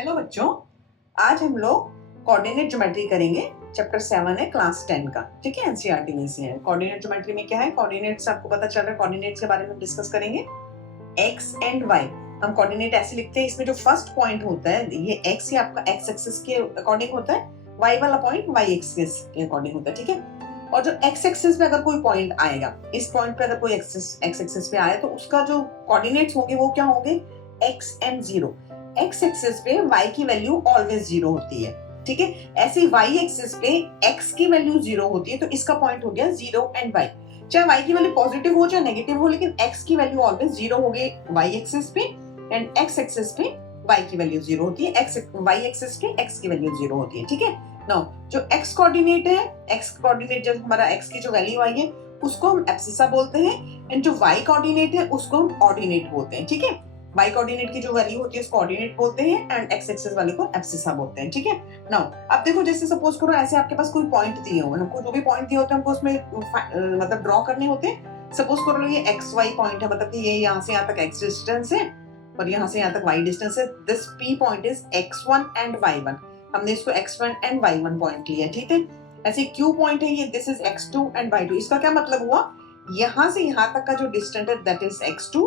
Hello बच्चों, आज हम लोग कोऑर्डिनेट ज्योमेट्री करेंगे। चैप्टर 7 है क्लास 10 का। ठीक है, एनसीईआरटी में से है। कोऑर्डिनेट ज्योमेट्री में क्या है, कोऑर्डिनेट्स आपको पता चल रहा है। कोऑर्डिनेट्स के बारे में डिस्कस करेंगे। एक्स एंड वाई हम कोऑर्डिनेट ऐसे लिखते हैं, इसमें जो फर्स्ट पॉइंट होता है ये एक्स ही आपका एक्स एक्सिस के अकॉर्डिंग होता है, वाई वाला पॉइंट वाई एक्सिस के अकॉर्डिंग होता है। ठीक है, और जो एक्स एक्सिस पे अगर कोई पॉइंट आएगा, इस पॉइंट पे अगर कोई एक्स एक्सिस पे आए तो उसका जो कोऑर्डिनेट्स होंगे वो क्या होंगे, x and zero. X axis पे y की वैल्यू ऑलवेज जीरो होती है। ठीक है, ऐसे y एक्सिस पे x की वैल्यू जीरो होती है, तो इसका पॉइंट हो गया जीरो एंड y। चाहे y की वैल्यू पॉजिटिव हो चाहे नेगेटिव हो, लेकिन x की वैल्यू ऑलवेज जीरो होगी y एक्सिस पे, एंड x एक्सिस पे y की वैल्यू जीरो होती है, y एक्सिस पे x की वैल्यू जीरो होती है। ठीक है, नाउ जो x कोऑर्डिनेट है, x कोऑर्डिनेट जब हमारा x की जो वैल्यू आई है उसको हम एब्सिसा बोलते हैं, एंड जो y कोऑर्डिनेट है उसको हम ऑर्डिनेट बोलते हैं। ठीक है, y कोऑर्डिनेट की जो वैल्यू होती है उसको ऑर्डिनेट बोलते हैं, एंड x एक्सिस वाले को एब्सिसा बोलते हैं। ठीक है, नाउ अब देखो, जैसे सपोज करो ऐसे आपके पास कोई पॉइंट दिए हुए हैं, हमको जो भी पॉइंट दिए होते हैं हमको उसमें मतलब ड्रॉ करने होते हैं। सपोज करो ये एक्स वाई पॉइंट है, मतलब कि ये यहाँ से यहाँ तक x डिस्टेंस है और यहाँ से यहाँ तक y डिस्टेंस है। This p point is x1 and y1। हमने इसको x1 एंड y1 पॉइंट लिया। ठीक है, ऐसे q पॉइंट है ये, this is x2 and y2। इसका क्या मतलब हुआ, यहाँ से यहाँ तक का जो डिस्टेंस है दैट इज x2,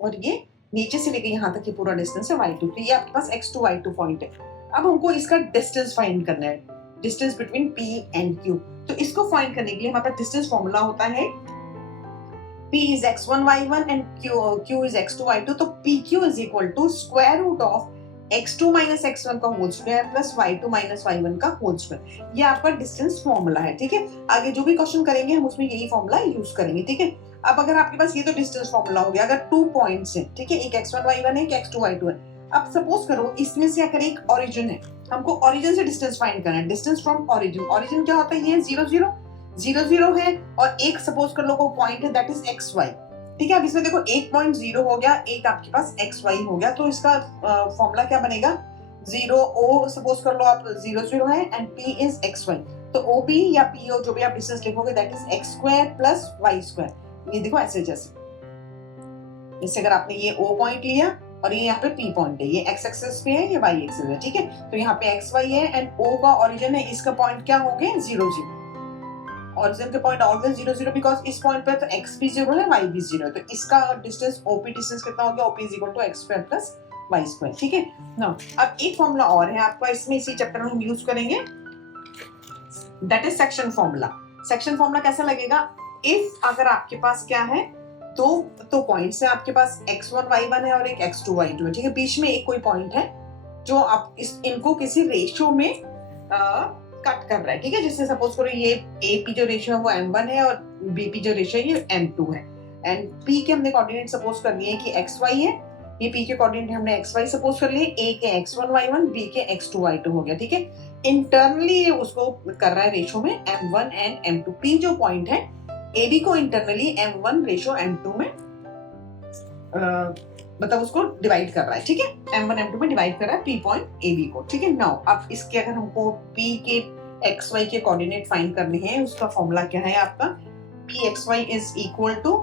और ये नीचे से लेके यहाँ तक की पूरा डिस्टेंस है y2। तो ये आपके पास x2 y2 पॉइंट है। अब हमको इसका डिस्टेंस फाइंड करना है, distance between p and q। तो इसको फाइंड करने के लिए हमारे पास डिस्टेंस फॉर्मूला होता है, p is x1 y1 and q is x2 y2। तो pq is equal to square root of x2 minus x1 का whole square plus y2 minus y1 का होल स्क्वायर। ये आपका डिस्टेंस फॉर्मूला है। ठीक है, आगे जो भी क्वेश्चन करेंगे हम उसमें यही फॉर्मूला यूज करेंगे। ठीक है, अब अगर आपके पास ये तो डिस्टेंस फॉर्मूला हो गया, अगर 2 पॉइंट्स हैं, ठीक है, एक x1 y1 है, एक x2 y2 है। अब सपोज करो इसमें से अगर एक ओरिजिन है, हमको ओरिजिन से डिस्टेंस फाइंड करना है, डिस्टेंस फ्रॉम ओरिजिन। ओरिजिन क्या होता है, ये 0 0 0 0 है, और एक सपोज कर लो को पॉइंट है दैट इज एक्स वाई। ठीक है, अब इसमें देखो एक पॉइंट 0 हो गया, एक आपके पास एक्स वाई हो गया, तो इसका फॉर्मूला क्या बनेगा, 0 ओ सपोज कर लो आप 0 0 है, and p is X Y. तो OP या PO जो भी आप डिस्टेंस लिखोगे that is X square plus Y square. ये देखो ऐसे, जैसे अगर आपने ये O पॉइंट लिया और ये यहाँ पे P पॉइंट है, ये x एक्सिस पे है, ये y एक्सिस है। ठीक है, तो यहाँ पे x y है, एंड O का ओरिजिन है, इसका पॉइंट क्या हो गए 0 0। ओरिजिन के पॉइंट ऑलवेज 0 0, बिकॉज इस पॉइंट पे तो x भी 0 है, y भी 0 है। तो इसका डिस्टेंस OP डिस्टेंस कितना हो गया, OP is equal to x square plus y square. ठीक है, नाउ अब एक फॉर्मूला और है आपका, इसमें इसी चैप्टर में हम यूज करेंगे, that is section formula. Section formula कैसा लगेगा, इफ अगर आपके पास क्या है, तो पॉइंट्स है आपके पास x1 y1 है और एक x2 y2 है। ठीक है, बीच में एक कोई पॉइंट है जो आप इनको किसी रेशियो में कट कर रहा है। ठीक है, जैसे सपोज करो ये AP जो रेशियो है वो m1 है और BP जो रेशियो है ये m2 है, एंड P के हमने कोऑर्डिनेट सपोज कर लिए कि xy है, ये P के कोऑर्डिनेट हमने xy सपोज कर लिए, A के x1 y1, B के x2 y2 हो गया। ठीक है, इंटरनली उसको कर रहा है रेशियो में m1 एंड m2। P जो पॉइंट है AB को इंटरनली m1 रेशियो m2 में मतलब उसको डिवाइड कर रहा है। ठीक है, m1 m2 में डिवाइड कर रहा है P पॉइंट AB को। ठीक है, नाउ अब इसके अगर हमको P के xy के कोऑर्डिनेट फाइंड करने हैं, उसका फॉर्मूला क्या है आपका, Pxy is equal to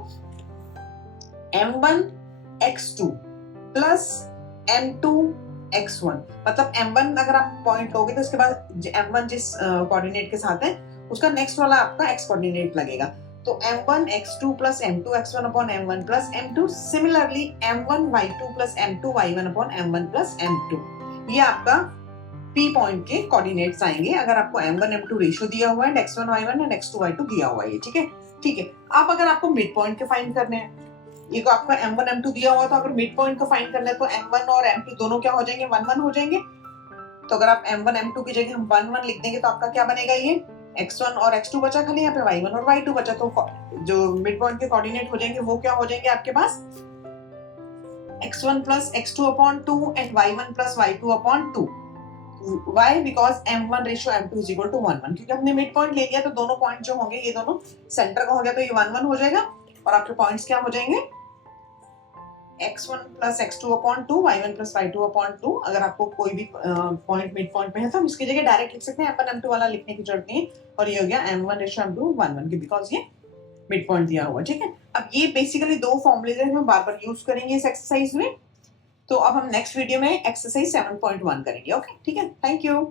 m1 x2 plus m2 x1। मतलब m1 अगर आप पॉइंट लोगे तो उसके बाद m1 जिस कोऑर्डिनेट के साथ है उसका नेक्स्ट वाला आपका x कोऑर्डिनेट लगेगा। तो m1 x2 plus m2 x1 upon m1 plus m2। Similarly m1 y2 plus m2 y1 upon m1 plus m2। ये आपका P पॉइंट के कोऑर्डिनेट्स आएंगे अगर आपको m1 m2 रेशियो दिया हुआ है, x1 y1 and x2 y2 दिया हुआ है। ठीक है, ठीक है, अब अगर आपको मिड पॉइंट के फाइंड करने हैं, ये तो आपका m1 m2 दिया हुआ, तो अगर मिड पॉइंट को फाइंड करना है तो m1 और m2 दोनों क्या हो जाएंगे, 1 1 हो जाएंगे। तो अगर आप m1 m2 की जगह हम 1 1 लिख देंगे तो आपका क्या बनेगा, ये x1 और x2 बचा, खाली यहाँ पे y1 और y2 बचा। तो जो मिड पॉइंट के कोऑर्डिनेट हो जाएंगे वो क्या हो जाएंगे आपके पास, x1 plus x2 upon 2 and y1 plus y2 upon 2। Why? Because m1 ratio m2 is equal to 1 1। क्योंकि हमने मिड पॉइंट ले लिया तो दोनों पॉइंट जो होंगे ये दोनों सेंटर का हो गया, तो ये 1 1 हो जाएगा, और आपके पॉइंट्स क्या हो जाएंगे, x1 plus x2 upon 2, y1 plus y2 upon 2। अगर आपको कोई भी पॉइंट मिड पॉइंट में है तो हम इसकी जगह डायरेक्ट लिख सकते हैं, m1 m2 वाला लिखने की जरूरत नहीं है, और ये हो गया m1 रेशियो m2 1 1 की, बिकॉज ये मिड पॉइंट दिया हुआ। ठीक है, अब ये बेसिकली दो फॉर्मूले हैं जो हम बार बार यूज करेंगे इस एक्सरसाइज में। तो अब हम नेक्स्ट वीडियो में एक्सरसाइज 7.1 करेंगे। ओके, ठीक है, थैंक यू।